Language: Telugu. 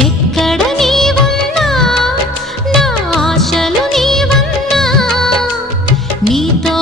ఎక్కడ నీవన్నా నా ఆశలు నీవన్నా నీతో